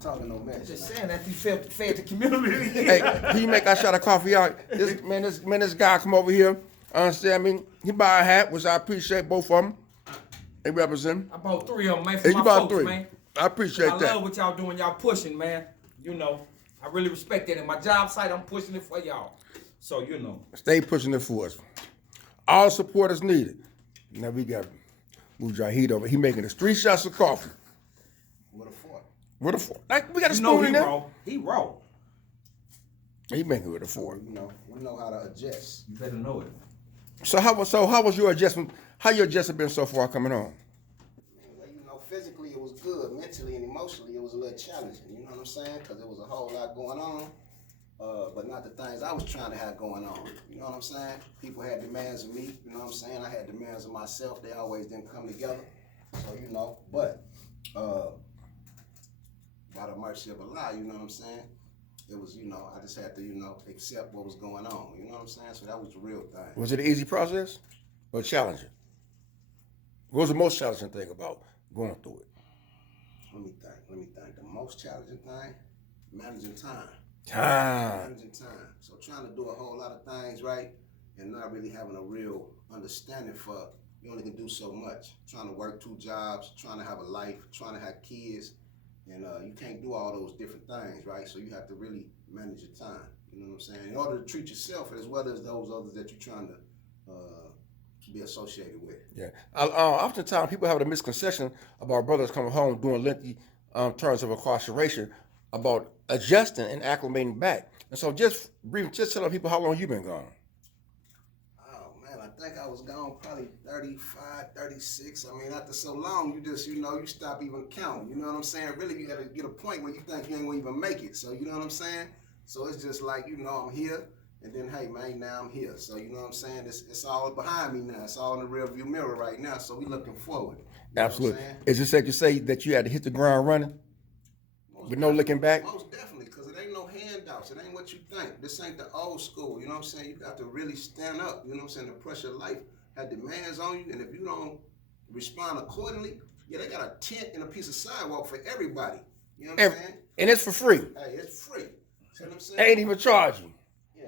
talking no mess. Just saying that you fed the community. Hey, can you make our shot of coffee out? This guy come over here. Understand? I mean, he buy a hat, which I appreciate both of them. They represent. I bought 3 of them, man, for Hey, my you bought folks, 3. man. I appreciate I that. love what y'all doing. Y'all pushing, man. You know, I really respect that. In my job site, I'm pushing it for y'all. So, you know. Stay pushing it for us. All support is needed. Now we got Mujahid over. He making us 3 shots of coffee. With a fork. With a fork. Like, we got a You know spoon in he there. raw. He raw. He making it with a fork. You know, we know how to adjust. You better know it. So how was your adjustment? How your adjustment been so far coming on? Well, you know, physically it was good. Mentally and emotionally it was a little challenging. You know what I'm saying? Because there was a whole lot going on. But not the things I was trying to have going on. You know what I'm saying? People had demands of me. You know what I'm saying? I had demands of myself. They always didn't come together. So, you know, but by the mercy of Allah, you know what I'm saying? It was, you know, I just had to, you know, accept what was going on. You know what I'm saying? So that was the real thing. Was it an easy process or challenging? What was the most challenging thing about going through it? Let me think. The most challenging thing, managing time. Managing time. So trying to do a whole lot of things right and not really having a real understanding for you only can do so much. Trying to work 2 jobs, trying to have a life, trying to have kids, and you can't do all those different things, right? So you have to really manage your time. You know what I'm saying? In order to treat yourself as well as those others that you're trying to be associated with. Yeah. Oftentimes people have a misconception about brothers coming home doing lengthy terms of incarceration about adjusting and acclimating back. And so just tell people how long you've been gone. Oh man, I think I was gone probably 35, 36. I mean, after so long, you just, you know, you stop even counting. You know what I'm saying? Really, you gotta get a point where you think you ain't gonna even make it. So you know what I'm saying? So it's just like, you know, I'm here, and then hey man, now I'm here. So you know what I'm saying? It's all behind me now. It's all in the rear view mirror right now. So we looking forward. You know Absolutely. what I'm saying? Is it safe to say that you had to hit the ground running with no looking back? Most definitely, because it ain't no handouts. It ain't what you think. This ain't the old school. You know what I'm saying? You got to really stand up. You know what I'm saying? The pressure of life had demands on you, and if you don't respond accordingly, yeah, they got a tent and a piece of sidewalk for everybody. You know what I'm saying? And it's for free. Hey, it's free. See what I'm saying? Ain't even charge you. Yeah.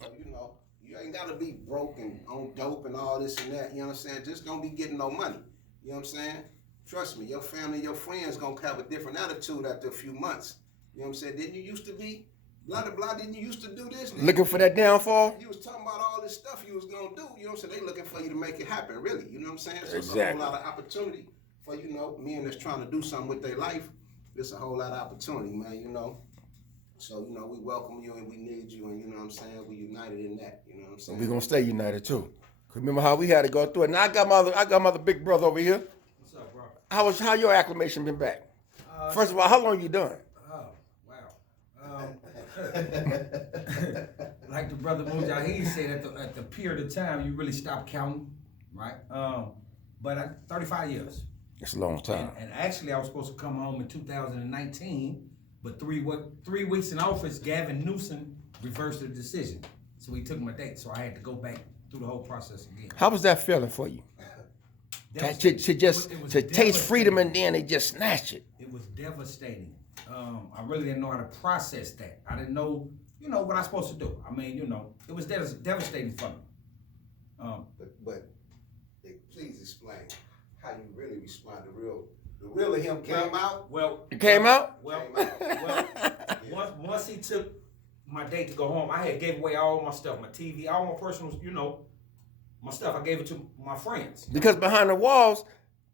So, you know, you ain't got to be broke and on dope and all this and that. You know what I'm saying? Just don't be getting no money. You know what I'm saying? Trust me, your family, your friends gonna have a different attitude after a few months. You know what I'm saying? Didn't you used to be blah blah blah? Didn't you used to do this? Looking for that downfall? You was talking about all this stuff you was gonna do. You know what I'm saying? They looking for you to make it happen, really. You know what I'm saying? So Exactly. it's a whole lot of opportunity for, you know, men that's trying to do something with their life. It's a whole lot of opportunity, man, you know. So, you know, we welcome you and we need you, and you know what I'm saying? We united in that. You know what I'm saying? We're gonna stay united too. 'Cause remember how we had to go through it. Now I got my other big brother over here. What's up, bro? How your acclimation been back? First of all, how long you done? Oh, wow. Like the brother Mujahid said, at the period of time, you really stop counting, right? But 35 years. It's a long time. And actually, I was supposed to come home in 2019, but 3 weeks in office, Gavin Newsom reversed the decision. So he took my date, so I had to go back through the whole process again. How was that feeling for you? To taste freedom and then they just snatch it. It was devastating. I really didn't know how to process that. I didn't know, you know, what I was supposed to do. I mean, you know, it was devastating for me. But please explain how you really respond. The real of him came out. Well, It came out? Well, once he took my date to go home, I had gave away all my stuff, my TV, all my personal, you know, my stuff. I gave it to my friends. Because behind the walls,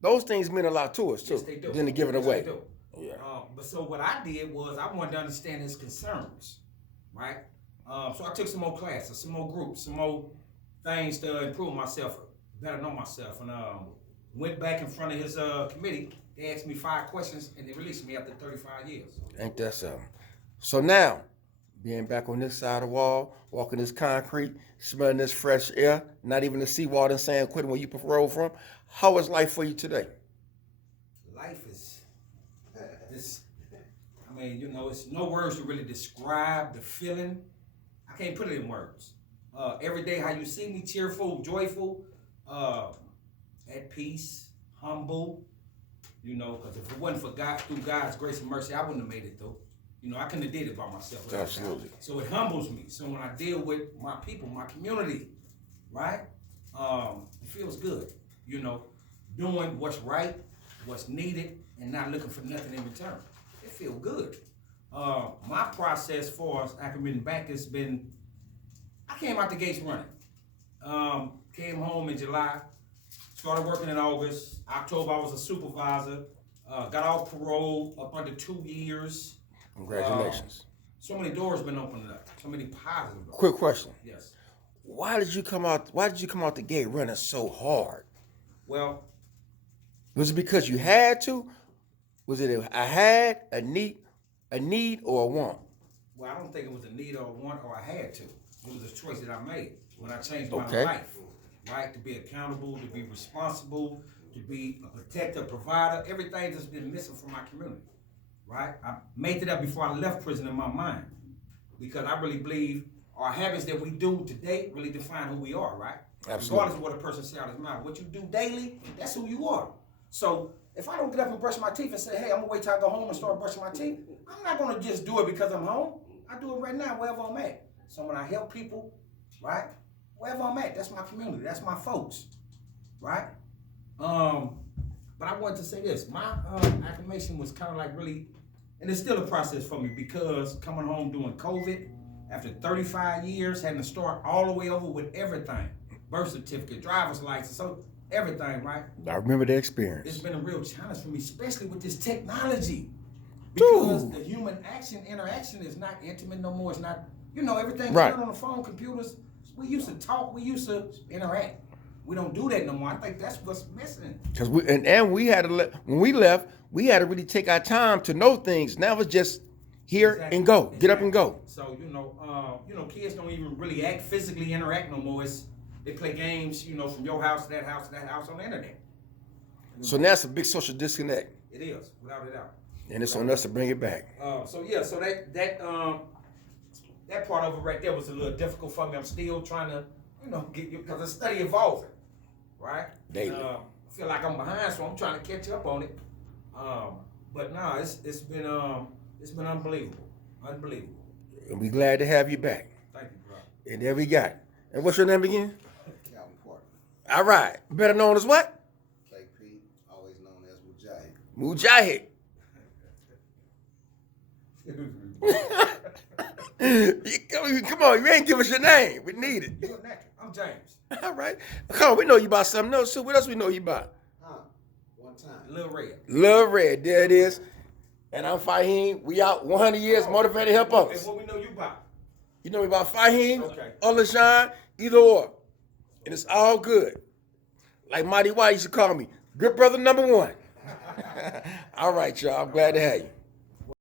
those things mean a lot to us too. Yes, they do. Than to give it Yes, away. they do. Yeah. But so what I did was I wanted to understand his concerns, right? So I took some more classes, some more groups, some more things to improve myself, better know myself, and went back in front of his committee. They asked me 5 questions, and they released me after 35 years. Ain't that something? So now, being back on this side of the wall, walking this concrete, smelling this fresh air, not even the seawater in San Quentin where you parole from, how is life for you today? Life is this. I mean, you know, it's no words to really describe the feeling. I can't put it in words. Every day, how you see me, cheerful, joyful, at peace, humble. You know, because if it wasn't for God, through God's grace and mercy, I wouldn't have made it though. You know, I couldn't have did it by myself. Absolutely. So it humbles me. So when I deal with my people, my community, right? It feels good. You know, doing what's right, what's needed, and not looking for nothing in return. It feels good. My process for us acclimating back has been, I came out the gates running. Came home in July, started working in August. October, I was a supervisor. Got off parole up under 2 years. Congratulations. So many doors been opened up. So many positive doors. Quick question. Yes. Why did you come out the gate running so hard? Well, Was it because you had to? Was it a need or a want? well, I don't think it was a need or a want or I had to. It was a choice that I made when I changed my Okay. life. Right? To be accountable, to be responsible, to be a protector, provider, everything that's been missing from my community. Right? I made it up before I left prison in my mind. Because I really believe our habits that we do today really define who we are, right? Absolutely. Regardless of what a person says out of his mouth. What you do daily, that's who you are. So if I don't get up and brush my teeth and say, hey, I'm gonna wait till I go home and start brushing my teeth, I'm not gonna just do it because I'm home. I do it right now, wherever I'm at. So when I help people, right, wherever I'm at, that's my community, that's my folks, right? But I wanted to say this, my acclimation was kind of like really, and it's still a process for me because coming home doing COVID, after 35 years, having to start all the way over with everything, birth certificate, driver's license, so everything, right? I remember the It's experience. been a real challenge for me, especially with this technology. Because Dude. the human interaction is not intimate no more. It's not, everything's Right. done on the phone, computers. We used to talk, we used to interact. We don't do that no more. I think that's what's missing. Because we had to when we left, we had to really take our time to know things. Now it's just here Exactly. and go, get up and go. So kids don't even really physically interact no more. They play games, from your house to that house to that house on the internet. So now it's a big social disconnect, It is, without a doubt. and it's on us to bring it back. So that part of it right there was a little difficult for me. I'm still trying to, get because the study evolving, right? Daily. I feel like I'm behind, so I'm trying to catch up on it. But no, it's been unbelievable, unbelievable. And we glad to have you back. Thank you, bro. And there we got it. And what's your name again? Calvin Porter, All right. Better known as what? KP, always known as Mujahid. Mujahid. Come on, you ain't give us your name. We need it. You're natural. I'm James. All right. Come on, we know you about something else. So what else we know you about? One time. Lil Red. Love Red. There it is. And I'm Fahim. We out 100 years motivated to help And others. what we know you about? You know me about Fahim, Okay. Olashan, either or. And it's all good. Like Mighty White used to call me, good brother number one. All right, y'all. I'm glad to have you.